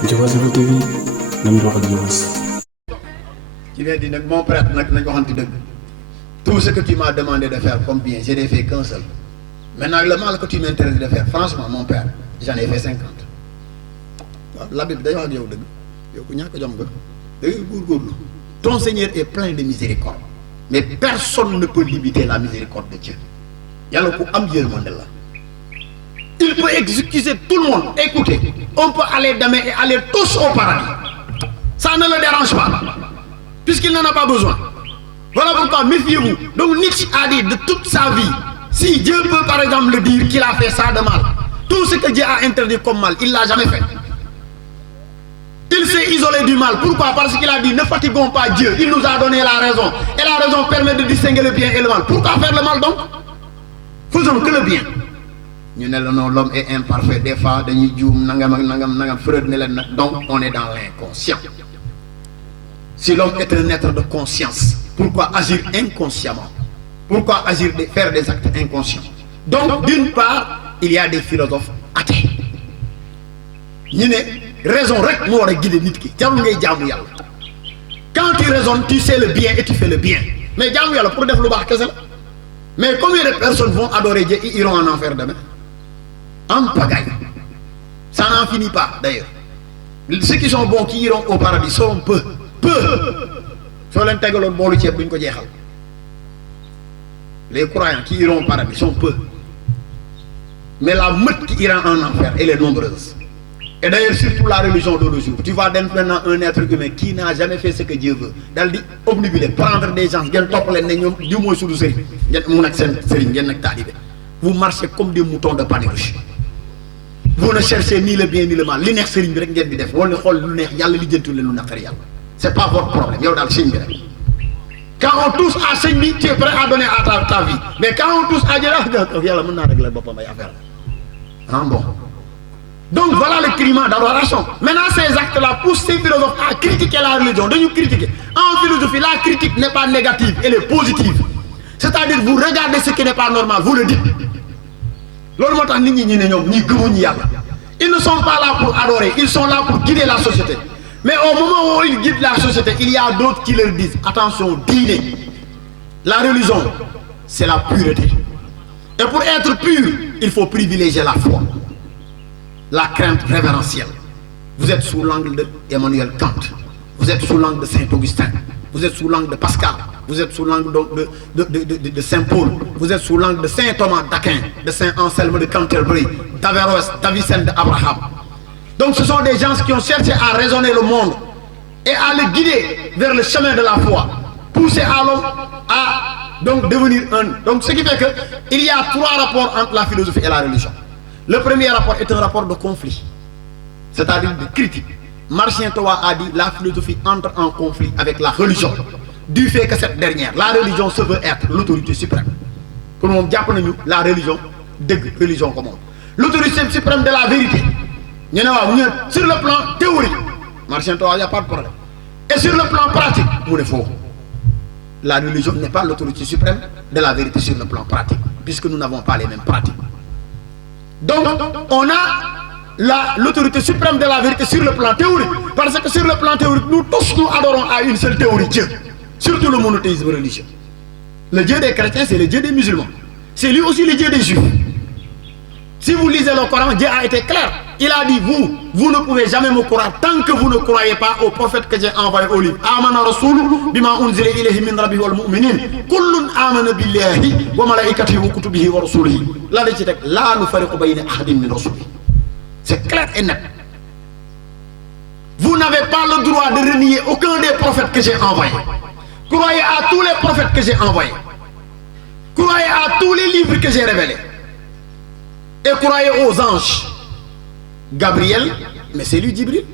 Diobass Info TV nam dox ak Diobass. ci ngay di nag mon prêtre nag nañ waxante dëgg tout ce que tu m'as demandé de faire comme bien je n'ai fait qu'un seul maintenant le mal que tu m'interdis de faire franchement mon père j'en ai fait 50 waaw l'abbé bi day wax ak yow dëgg yow ku ñàkk jom nga dangay góorgóorlu ton Seigneur est plein de miséricorde mais personne ne peut limiter la miséricorde de Dieu yàlla ku am yërmande la. Il peut excuser tout le monde. Écoutez, on peut aller demain et aller tous au paradis. Ça ne le dérange pas, puisqu'il n'en a pas besoin. Voilà pourquoi méfiez-vous. Donc Nietzsche a dit de toute sa vie, si Dieu peut par exemple le dire qu'il a fait ça de mal, tout ce que Dieu a interdit comme mal, il ne l'a jamais fait. Il s'est isolé du mal. Pourquoi? Parce qu'il a dit ne fatiguons pas Dieu. Il nous a donné la raison. Et la raison permet de distinguer le bien et le mal. Pourquoi faire le mal donc? Faisons que le bien. Ñu ne la non, l'homme est imparfait des fois dañuy juum nangam ak nangam Freud ne leen nag donc on est dans l'inconscient. Si l'homme est un être de conscience, pourquoi agir inconsciemment? Pourquoi agir faire des actes inconscients? Donc d'une part il y a des philosophes athées ñu ne raison rek moo war a guider nit ki jarul ngay jaamu yàlla. Quand tu raisonnes tu sais le bien et tu fais le bien, mais jaamu yàlla pour def lu baax kese la. Mais combien de personnes vont adorer Dieu et iront en enfer demain? En pagaille. Ça n'en finit pas d'ailleurs. Ceux qui sont bons, qui iront au paradis, seront peu. Les croyants qui iront au paradis sont peu. Mais la meute qui ira en enfer, elle est nombreuse. Et d'ailleurs, surtout la religion de nos jours. Tu vois maintenant un être humain qui n'a jamais fait ce que Dieu veut. Dans dit obnubilé, prendre des gens, vous marchez comme des moutons de Panurge. Vous ne cherchez ni le bien ni le mal. C'est pas votre problème. Quand on touche à Seigneur, tu es prêt à donner à ta vie. Mais quand on touche à Dieu, bon. Donc voilà le climat d'adoration. Maintenant, ces actes-là poussent ces philosophes à critiquer la religion. De nous critiquer. En philosophie, la critique n'est pas négative, elle est positive. C'est-à-dire, vous regardez ce qui n'est pas normal, vous le dites. Ils ne sont pas là pour adorer, ils sont là pour guider la société. Mais au moment où ils guident la société, il y a d'autres qui leur disent attention, dîner. La religion, c'est la pureté. Et pour être pur, il faut privilégier la foi, la crainte révérentielle. Vous êtes sous l'angle d'Emmanuel Kant, vous êtes sous l'angle de Saint-Augustin, vous êtes sous l'angle de Pascal, vous êtes sous l'angle de Saint Paul, vous êtes sous l'angle de Saint Thomas d'Aquin, de Saint Anselme de Canterbury, d'Averroès, d'Avicenne d'Abraham. Donc ce sont des gens qui ont cherché à raisonner le monde et à le guider vers le chemin de la foi, pousser à l'homme à donc devenir un. Donc ce qui fait qu'il y a trois rapports entre la philosophie et la religion. Le premier rapport est un rapport de conflit, c'est-à-dire de critique. Marcien Toa a dit la philosophie entre en conflit avec la religion, du fait que cette dernière, la religion se veut être l'autorité suprême. Pour nous, la religion, religion commune. L'autorité suprême de la vérité. Sur le plan théorique, Marcien Toa, il n'y a pas de problème. Et sur le plan pratique, il faut. La religion n'est pas l'autorité suprême de la vérité sur le plan pratique, puisque nous n'avons pas les mêmes pratiques. Donc, on a l'autorité suprême de la vérité sur le plan théorique. Parce que sur le plan théorique, nous tous nous adorons à une seule théorie, Dieu. Surtout le monothéisme religieux. Le Dieu des chrétiens, c'est le Dieu des musulmans. C'est lui aussi le Dieu des juifs. Si vous lisez le Coran, Dieu a été clair. Il a dit, vous ne pouvez jamais me croire tant que vous ne croyez pas au prophète que j'ai envoyé au livre. Amana Rasoul bima unzila ilayhi min rabbihi wal mu'minin kullun amana billahi wa malaikatihi wa kutubihi wa rasulihi. Là, la nufariqu bayna ahadin min rasulihi. C'est clair et net. Vous n'avez pas le droit de renier aucun des prophètes que j'ai envoyés. Croyez à tous les prophètes que j'ai envoyés. Croyez à tous les livres que j'ai révélés. Et croyez aux anges. Gabriel, mais c'est lui Djibril.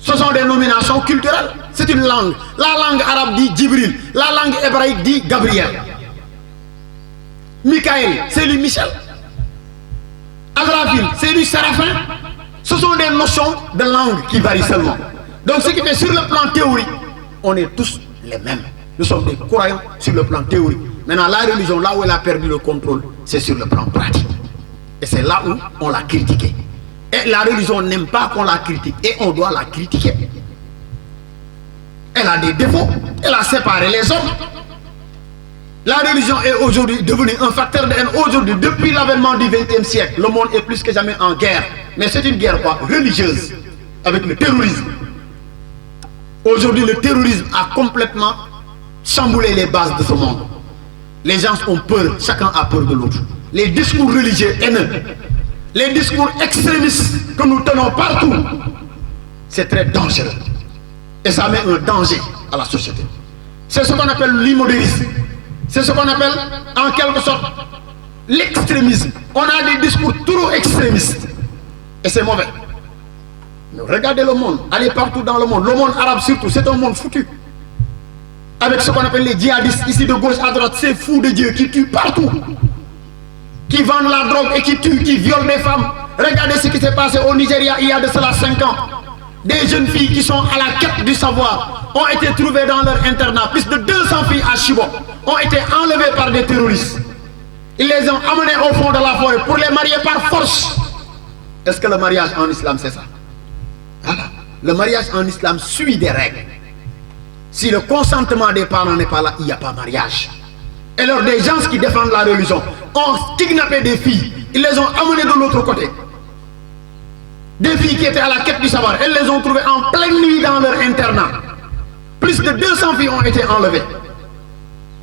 Ce sont des nominations culturelles. C'est une langue. La langue arabe dit Djibril. La langue hébraïque dit Gabriel. Michael, c'est lui Michel. Azraphil, c'est lui Séraphin. Ce sont des notions de langue qui varient seulement. Donc ce qui fait sur le plan théorique, on est tous les mêmes. Nous sommes des croyants sur le plan théorique. Maintenant, la religion, là où elle a perdu le contrôle, c'est sur le plan pratique. Et c'est là où on l'a critiqué. Et la religion n'aime pas qu'on la critique. Et on doit la critiquer. Elle a des défauts. Elle a séparé les hommes. La religion est aujourd'hui devenue un facteur de haine. Aujourd'hui, depuis l'avènement du XXe siècle, le monde est plus que jamais en guerre. Mais c'est une guerre quoi? Religieuse. Avec le terrorisme. Aujourd'hui, le terrorisme a complètement chamboulé les bases de ce monde. Les gens ont peur. Chacun a peur de l'autre. Les discours religieux haineux, les discours extrémistes que nous tenons partout, c'est très dangereux. Et ça met un danger à la société. C'est ce qu'on appelle l'immobilisme. C'est ce qu'on appelle, en quelque sorte, l'extrémisme. On a des discours trop extrémistes. Et c'est mauvais. Mais regardez le monde. Allez partout dans le monde arabe surtout, c'est un monde foutu. Avec ce qu'on appelle les djihadistes, ici de gauche à droite, ces fous de Dieu qui tuent partout. Qui vendent la drogue et qui tuent, qui violent des femmes. Regardez ce qui s'est passé au Nigeria il y a de cela 5 ans. Des jeunes filles qui sont à la quête du savoir ont été trouvées dans leur internat. Plus de 200 filles à Chibok ont été enlevées par des terroristes. Ils les ont amenées au fond de la forêt pour les marier par force. Est-ce que le mariage en islam c'est ça? Voilà. Le mariage en islam suit des règles. Si le consentement des parents n'est pas là, il n'y a pas mariage. Et alors des gens qui défendent la religion ont kidnappé des filles, ils les ont amenées de l'autre côté. Des filles qui étaient à la quête du savoir, elles les ont trouvées en pleine nuit dans leur internat. Plus de 200 filles ont été enlevées.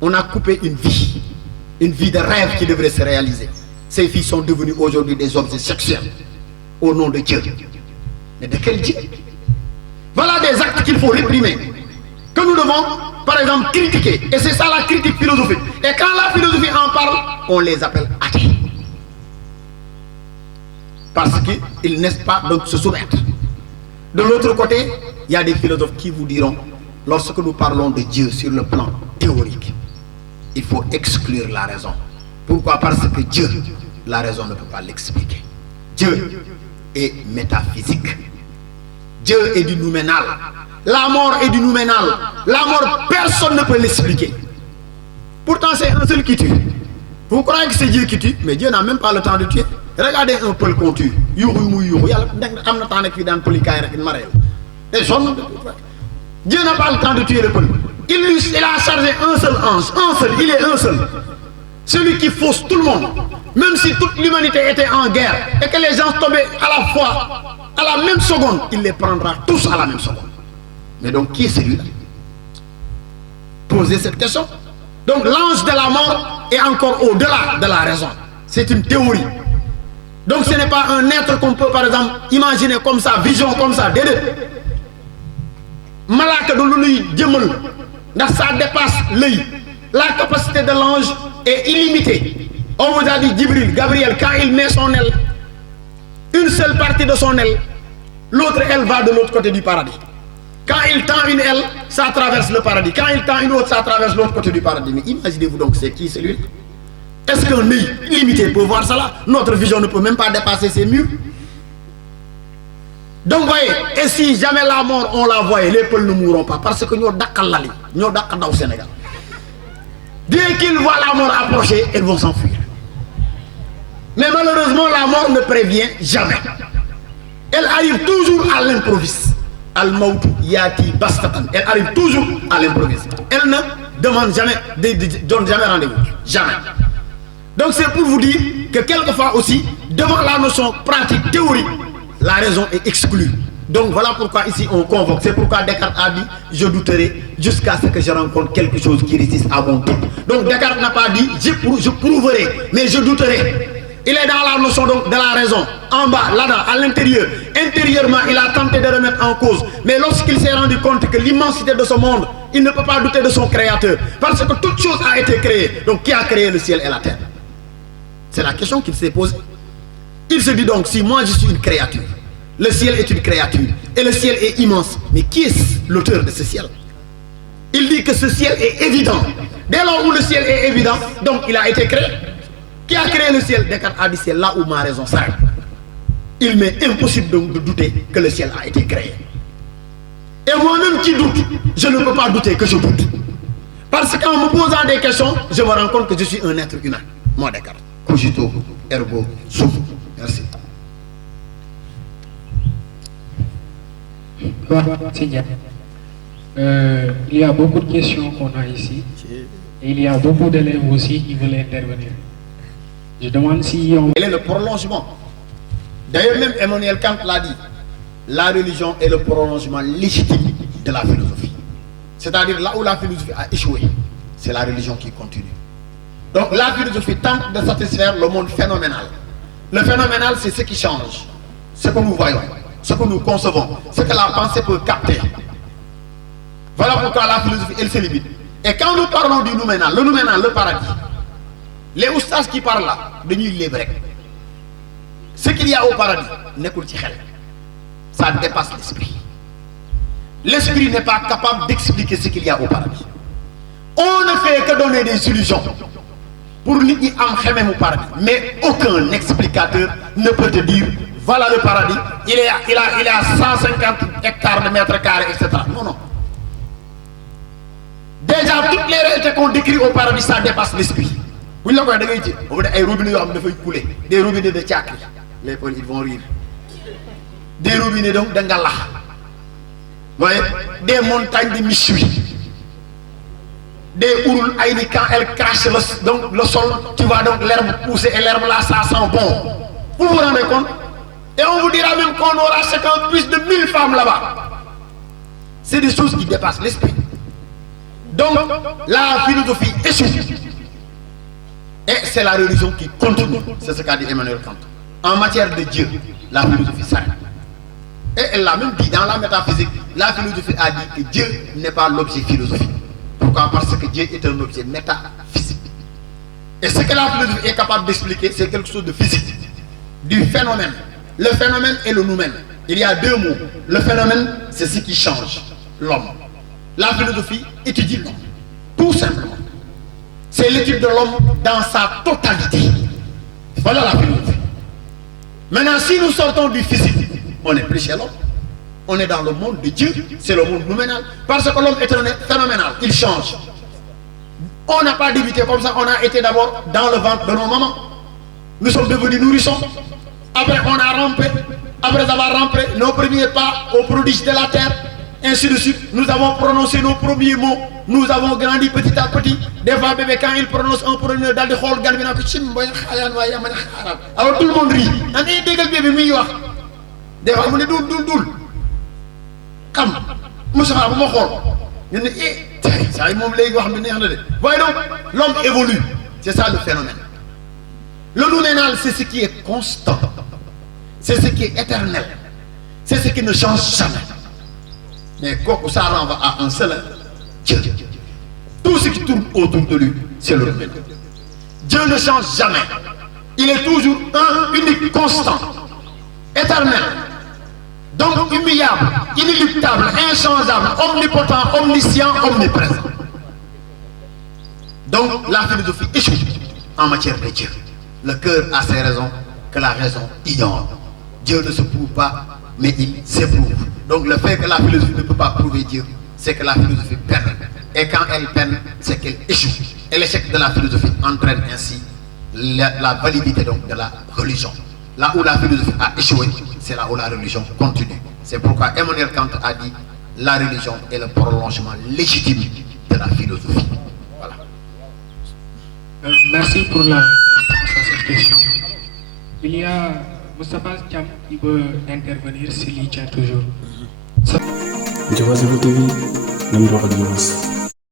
On a coupé une vie de rêve qui devrait se réaliser. Ces filles sont devenues aujourd'hui des objets sexuels au nom de Dieu. Mais de quel Dieu? Voilà des actes qu'il faut réprimer, que nous devons, par exemple, critiquer. Et c'est ça la critique philosophique. Et quand la philosophie en parle, on les appelle athées. Parce qu'ils n'est pas donc se soumettre. De l'autre côté, il y a des philosophes qui vous diront, lorsque nous parlons de Dieu sur le plan théorique, il faut exclure la raison. Pourquoi? Parce que Dieu, la raison ne peut pas l'expliquer. Dieu est métaphysique. Dieu est du nouménal. La mort est du nouménal. La mort, personne ne peut l'expliquer. Pourtant, c'est un seul qui tue. Vous croyez que c'est Dieu qui tue? Mais Dieu n'a même pas le temps de tuer. Regardez un peu qu'on tue. Dieu n'a pas le temps de tuer le peuple. Il a chargé un seul ange. Un seul, il est un seul. Celui qui fausse tout le monde. Même si toute l'humanité était en guerre et que les gens tombaient à la fois, à la même seconde, il les prendra tous à la même seconde. Mais donc, qui est celui-là? Posez cette question. Donc, l'ange de la mort est encore au-delà de la raison. C'est une théorie. Donc, ce n'est pas un être qu'on peut, par exemple, imaginer comme ça, vision comme ça, dédé. Malaka de l'ouïe, Djemel, ça dépasse l'œil. La capacité de l'ange est illimitée. On vous a dit, Gabriel, quand il met son aile, une seule partie de son aile, l'autre aile va de l'autre côté du paradis. Quand il tend une aile, ça traverse le paradis. Quand il tend une autre, ça traverse l'autre côté du paradis. Mais imaginez-vous donc, c'est qui celui-là? Est-ce qu'un œil limité peut voir cela? Notre vision ne peut même pas dépasser ces murs. Donc, voyez, et si jamais la mort, on la voyait, les peuples ne mourront pas. Parce que nous sommes au Sénégal. Dès qu'ils voient la mort approcher, ils vont s'enfuir. Mais malheureusement, la mort ne prévient jamais. Elle arrive toujours à l'improviste. Al-Mautu Yati Bastatan. Elle arrive toujours à l'improviste. Elle ne demande jamais, donne jamais rendez-vous. Jamais. Donc c'est pour vous dire que quelquefois aussi, devant la notion pratique, théorique, la raison est exclue. Donc voilà pourquoi ici on convoque. C'est pourquoi Descartes a dit, je douterai jusqu'à ce que je rencontre quelque chose qui résiste à mon doute. Donc Descartes n'a pas dit, je prouverai, mais je douterai. Il est dans la notion donc de la raison. En bas, là-dedans, à l'intérieur. Intérieurement, il a tenté de remettre en cause. Mais lorsqu'il s'est rendu compte que l'immensité de ce monde, il ne peut pas douter de son créateur. Parce que toute chose a été créée. Donc qui a créé le ciel et la terre? C'est la question qu'il s'est posée. Il se dit donc, si moi je suis une créature, le ciel est une créature, et le ciel est immense, mais qui est l'auteur de ce ciel? Il dit que ce ciel est évident. Dès lors où le ciel est évident, donc il a été créé. Qui a créé le ciel? Descartes a dit, c'est là où ma raison s'arrête. Il m'est impossible donc de douter que le ciel a été créé. Et moi-même qui doute, je ne peux pas douter que je doute. Parce qu'en me posant des questions, je me rends compte que je suis un être humain. Moi, Descartes. Cogito, ergo, sum. Merci. c'est bien. Il y a beaucoup de questions qu'on a ici. Et il y a beaucoup d'élèves aussi qui veulent intervenir. Je demande si on... Elle est le prolongement. D'ailleurs, même Emmanuel Kant l'a dit. La religion est le prolongement légitime de la philosophie. C'est-à-dire là où la philosophie a échoué, c'est la religion qui continue. Donc la philosophie tente de satisfaire le monde phénoménal. Le phénoménal, c'est ce qui change. Ce que nous voyons, ce que nous concevons, ce que la pensée peut capter. Voilà pourquoi la philosophie, elle se limite. Et quand nous parlons du nouménal, le paradis, les oustas qui parlent là, de nuit les breaks. Ce qu'il y a au paradis n'est que ça dépasse l'esprit. L'esprit n'est pas capable d'expliquer ce qu'il y a au paradis. On ne fait que donner des solutions pour nous am au paradis. Mais aucun explicateur ne peut te dire voilà le paradis, il a 150 hectares de mètres carrés, etc. Non, non. Déjà, toutes les réalités qu'on décrit au paradis, ça dépasse l'esprit. Vous l'avez dit, on a des robinets qui couler, des robinets de tchakri. Les pauvres, ils vont rire. Des robinets d'Angala. Vous voyez, des montagnes de Michui. Des ouroules, quand elles crachent le sol, tu vois donc l'herbe pousser et l'herbe là, ça sent bon. Vous vous rendez compte? Et on vous dira même qu'on aura chacun plus de 1000 femmes là-bas. C'est des choses qui dépassent l'esprit. Donc, la philosophie échoue. Et c'est la religion qui continue. C'est ce qu'a dit Emmanuel Kant. En matière de Dieu, la philosophie s'arrête. Et elle l'a même dit dans la métaphysique. La philosophie a dit que Dieu n'est pas l'objet philosophique. Pourquoi? Parce que Dieu est un objet métaphysique. Et ce que la philosophie est capable d'expliquer, c'est quelque chose de physique. Du phénomène. Le phénomène et le noumène. Il y a deux mots. Le phénomène, c'est ce qui change l'homme. La philosophie étudie l'homme. Tout simplement. C'est l'étude de l'homme dans sa totalité. Voilà la philosophie. Maintenant, si nous sortons du physique, on n'est plus chez l'homme. On est dans le monde de Dieu. C'est le monde nouménal. Parce que l'homme est un phénoménal. Il change. On n'a pas débuté comme ça. On a été d'abord dans le ventre de nos mamans. Nous sommes devenus nourrissons. Après, on a rampé. Après avoir rampé, nos premiers pas au prodige de la terre. Ainsi de suite, nous avons prononcé nos premiers mots. Nous avons grandi petit à petit. Des fois, bébé, quand il prononce un premier dans le hall, alors tout le monde rit. Des fois, on est doul. Comme, Moussa, voyez donc, l'homme évolue. C'est ça le phénomène. Le nouménal, c'est ce qui est constant. C'est ce qui est éternel. C'est ce qui ne change jamais. Mais quoi que ça renvoie à un seul Dieu. Tout ce qui tourne autour de lui, c'est le nouménal. Dieu ne change jamais. Il est toujours un, unique, constant, éternel. Donc immuable, inéluctable, inchangeable, omnipotent, omniscient, omniprésent. Donc la philosophie échoue en matière de Dieu. Le cœur a ses raisons que la raison ignore. Dieu ne se prouve pas, mais il s'éprouve. Donc le fait que la philosophie ne peut pas prouver Dieu, c'est que la philosophie peine. Et quand elle peine, c'est qu'elle échoue. Et l'échec de la philosophie entraîne ainsi la validité donc de la religion. Là où la philosophie a échoué, c'est là où la religion continue. C'est pourquoi Emmanuel Kant a dit la religion est le prolongement légitime de la philosophie. Voilà. Merci pour la réponse à cette question. Il y a Moustapha Thiam qui veut intervenir s'il y tient toujours. Diobass Info TV, numéro 10.